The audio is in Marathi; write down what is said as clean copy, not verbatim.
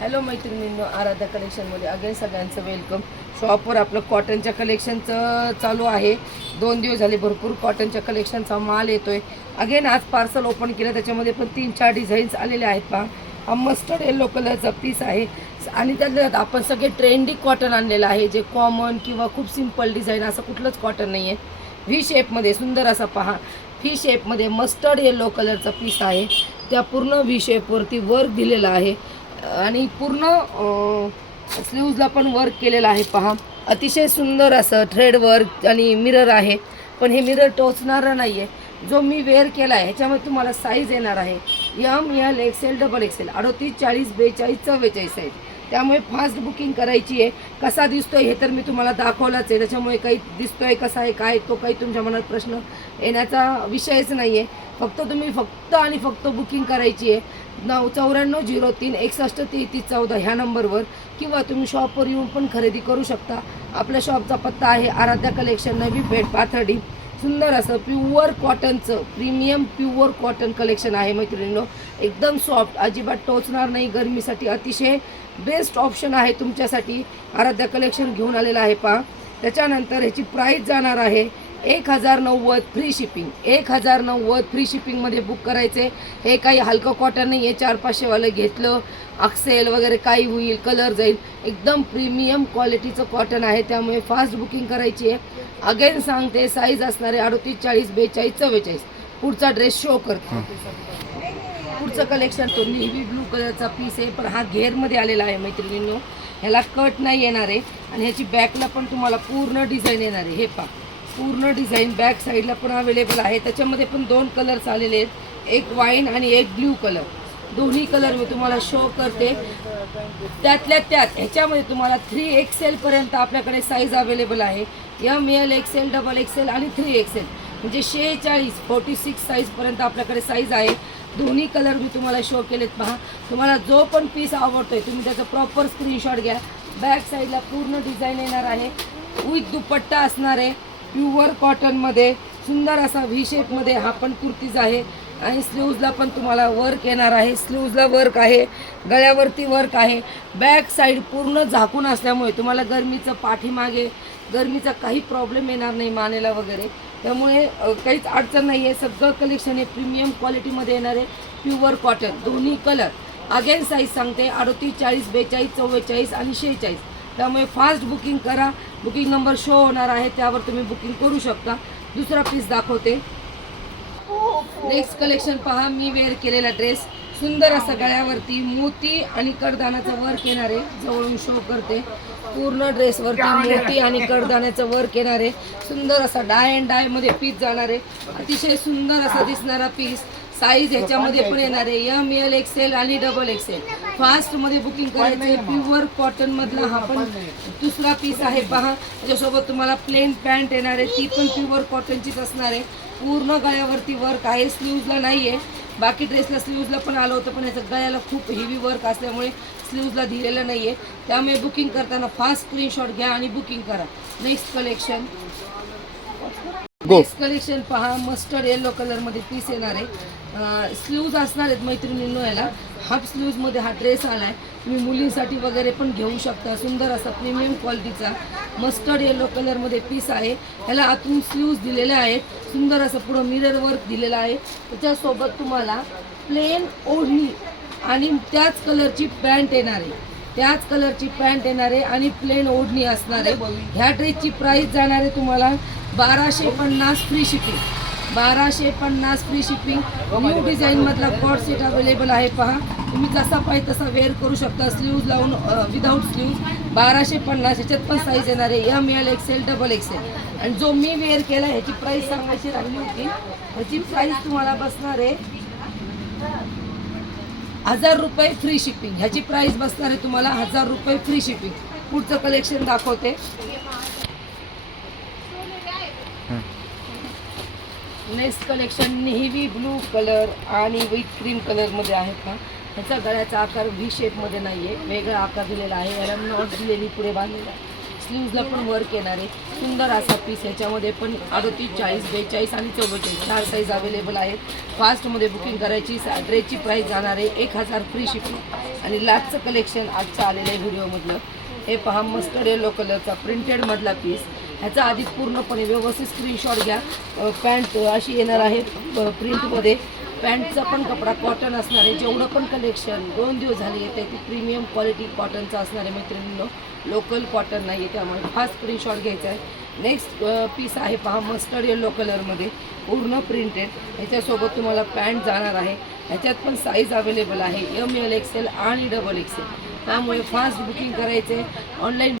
हॅलो मैत्रिणींनो, आराध्या कलेक्शनमध्ये अगेन सगळ्यांचं वेलकम. शॉपवर आपलं कॉटनच्या कलेक्शनचं चालू आहे. 2 दिवस झाले भरपूर कॉटनच्या कलेक्शनचा माल येतोय. अगेन आज पार्सल ओपन केलं, त्याच्यामध्ये पण 3-4 डिझाईन्स आलेले आहेत. पहा, हा मस्टर्ड येलो कलरचा पीस आहे आणि त्यात आपण सगळे ट्रेंडी कॉटन आणलेलं आहे, जे कॉमन किंवा खूप सिम्पल डिझाईन असं कुठलंच कॉटन नाही आहे. व्ही शेपमध्ये सुंदर असा पहा, व्ही शेपमध्ये मस्टर्ड येलो कलरचा पीस आहे. त्या पूर्ण व्ही शेपवरती वर्क दिलेला आहे आणि पूर्ण स्लीव्जला पण वर्क केलेलं आहे. पहा, अतिशय सुंदर असं थ्रेड वर्क आणि मिरर आहे, पण हे मिरर टोचणारं नाही आहे. जो मी वेअर केला आहे ह्याच्यामध्ये तुम्हाला साईज येणार आहे ML XL XXL 38 40 42 44 साईज. त्यामुळे फास्ट बुकिंग करायची आहे. कसा दिसतोय हे तर मी तुम्हाला दाखवलाच आहे, त्याच्यामुळे काही दिसतोय कसा आहे काय तो काही तुमच्या मनात प्रश्न येण्याचा विषयच नाही आहे. फक्त आणि फक्त बुकिंग करायची आहे. 9403 61 33 14 ह्या नंबरवर, किंवा तुम्ही शॉपवर येऊन पण खरेदी करू शकता. आपल्या शॉपचा पत्ता आहे आराध्या कलेक्शन, नवी पेठ, पाथर्डी. सुंदर असं प्युअर कॉटनचं प्रीमियम प्युअर कॉटन कलेक्शन आहे मैत्रिणींनो. एकदम सॉफ्ट, अजिबात टोचणार नाही. गरमीसाठी अतिशय बेस्ट ऑप्शन आहे तुमच्यासाठी. आराध्या कलेक्शन घेऊन आलेलं आहे. पहा, त्याच्यानंतर ह्याची प्राईस जाणार आहे 1090 फ्री शिपिंग. 1090 फ्री शिपिंगमध्ये बुक करायचे. हे काही हलकं कॉटन नाही आहे, 400-500 वालं घेतलं अक्सेल वगैरे काही होईल, कलर जाईल. एकदम प्रीमियम क्वालिटीचं कॉटन आहे, त्यामुळे फास्ट बुकिंग करायची आहे. अगेन सांगते, साईज असणारे 38 40 42 44. पुढचा ड्रेस शो करतो. पुढचं कलेक्शन तो नेव्ही ब्लू कलरचा पीस आहे, पण हा घेरमध्ये आलेला आहे मैत्रिणींनो. ह्याला कट नाही येणार आहे आणि ह्याची बॅकला पण तुम्हाला पूर्ण डिझाईन येणार आहे. हे पहा, पूर्ण डिझाईन बॅक साईडला पण अवेलेबल आहे. त्याच्यामध्ये पण 2 कलर्स आलेले आहेत, एक वाईन आणि एक ब्ल्यू कलर. दोन्ही कलर मी तुम्हाला शो करते. त्यातल्या त्यात ह्याच्यामध्ये तुम्हाला 3XL पर्यंत आपल्याकडे साईज अवेलेबल आहे. ML XL XXL आणि 3XL म्हणजे 46 46 साईजपर्यंत आपल्याकडे साईज आहे. दोन्ही कलर मी तुम्हाला शो केलेत. पहा, तुम्हाला जो पण पीस आवडतोय तुम्ही त्याचा प्रॉपर स्क्रीनशॉट घ्या. बॅक साईडला पूर्ण डिझाईन येणार आहे, विथ दुपट्टा असणार आहे प्युअर कॉटनमध्ये. सुंदर असा व्ही शेपमध्ये हा पण कुर्तीज आहे आणि स्लीव्जला पण तुम्हाला वर्क येणार आहे. स्लीव्जला वर्क आहे, गळ्यावरती वर्क आहे. बॅक साईड पूर्ण झाकून असल्यामुळे तुम्हाला गरमीचं पाठीमागे गरमीचा काही प्रॉब्लेम येणार नाही मानेला वगैरे, त्यामुळे काहीच अडचण नाही आहे. सगळं कलेक्शन हे प्रीमियम क्वालिटीमध्ये येणार आहे, प्युअर कॉटन. दोन्ही कलर. अगेन साईज सांगते 38 40 42 44 आणि 46. त्यामुळे फास्ट बुकिंग करा. बुकिंग नंबर शो होणार आहे, त्यावर तुम्ही बुकिंग करू शकता. दुसरा पीस दाखवते. नेक्स्ट कलेक्शन पहा, मी वेअर केलेला ड्रेस. सुंदर असा गळ्यावरती मोती आणि कडदानाचं वर्क येणार आहे. जवळून शो करते. पूर्ण ड्रेसवरती मोती आणि कडदाण्याचं वर्क येणार आहे. सुंदर असा डाय अँड डायमध्ये पीस जाणार आहे. अतिशय सुंदर असा दिसणारा पीस. साईज ह्याच्यामध्ये पण येणार आहे ML XL आणि XXL. फास्टमध्ये बुकिंग करायचं आहे. प्युअर कॉटनमधला हा पण दुसरा पीस आहे. पहा, त्याच्यासोबत तुम्हाला प्लेन पॅन्ट येणार आहे, ती पण प्युअर कॉटनचीच असणार आहे. पूर्ण गळ्यावरती वर्क आहे, स्लीव्जला नाही आहे. बाकी ड्रेसला स्लीव्जला पण आलं होतं, पण याचं गळ्याला खूप हेवी वर्क असल्यामुळे स्लीव्जला दिलेलं नाही आहे. त्यामुळे बुकिंग करताना फास्ट स्क्रीनशॉट घ्या आणि बुकिंग करा. नेक्स्ट कलेक्शन कलेक्शन पहा, मस्टर्ड येलो कलरमध्ये पीस येणार आहे. स्लीव्ज असणार आहेत मैत्रिणींनो. याला हाफ स्लीव्जमध्ये हा ड्रेस आला आहे. तुम्ही मुलींसाठी वगैरे पण घेऊ शकता. सुंदर असा प्रीमियम क्वालिटीचा मस्टर्ड येलो कलरमध्ये पीस आहे. ह्याला आतून स्लीव्ज दिलेले आहेत. सुंदर असं पुढं मिरर वर्क दिलेलं आहे. त्याच्यासोबत तुम्हाला प्लेन ओढणी आणि त्याच कलरची पॅन्ट येणार आहे. त्याच कलरची पॅन्ट येणार आहे आणि प्लेन ओढणी असणार आहे. ह्या ड्रेसची प्राईस जाणार आहे तुम्हाला 1250 free shipping. 1250 free shipping. New डिझाईनमधला कॉट सेट अवेलेबल आहे. पहा, तुम्ही जसा पाहिजे तसा वेअर करू शकता. स्लीव्ज लावून विदाऊट स्लीव्ज 1250. ह्याच्यात पण साईज येणार आहे ML XL XXL. आणि जो मी वेअर केला ह्याची प्राईस सांगायची राहिली होती. ह्याची प्राईस तुम्हाला बसणार आहे 1000 रुपये फ्री शिपिंग. ह्याची प्राईस बसणार आहे तुम्हाला 1000 रुपये फ्री शिपिंग. पुढचं कलेक्शन दाखवते. Next collection navy blue colour आणि विथ क्रीम कलरमध्ये आहे. का ह्याचा गळ्याचा आकार व्ही शेपमध्ये नाही आहे, वेगळा आकार दिलेला आहे. याला नॉट दिलेली पुढे बांधलेला आहे. स्लीव्जला पण वर्क येणार आहे. सुंदर असा पीस. ह्याच्यामध्ये पण 38, 40, 42 आणि 44 4 साईज अवेलेबल आहेत. फास्टमध्ये बुकिंग करायची. ड्रेसची प्राईस जाणार आहे 1000 फ्री शिपिंग. आणि लास्टचं कलेक्शन आजचं आलेलं आहे व्हिडिओमधलं. हे पहा मस्टर्ड येलो कलरचा प्रिंटेडमधला पीस. ह्याचा आधी पूर्णपणे व्यवस्थित स्क्रीनशॉट घ्या. पॅन्ट अशी येणार आहे प्रिंटमध्ये. पॅन्टचा पण कपडा कॉटन असणार आहे. जेवढं पण कलेक्शन 2 दिवस झाले येते ती प्रीमियम क्वालिटी कॉटनचं असणार आहे मैत्रिणींनो. लोकल कॉटन नाही आहे, त्यामुळे फास्ट स्क्रीनशॉट घ्यायचा आहे. नेक्स्ट पीस आहे पहा मस्टर्ड येलो कलरमध्ये पूर्ण प्रिंटेड. ह्याच्यासोबत तुम्हाला पॅन्ट जाणार आहे. ह्याच्यात पण साईज अवेलेबल आहे ML XL आणि XXL. त्यामुळे फास्ट बुकिंग करायचे. ऑनलाईन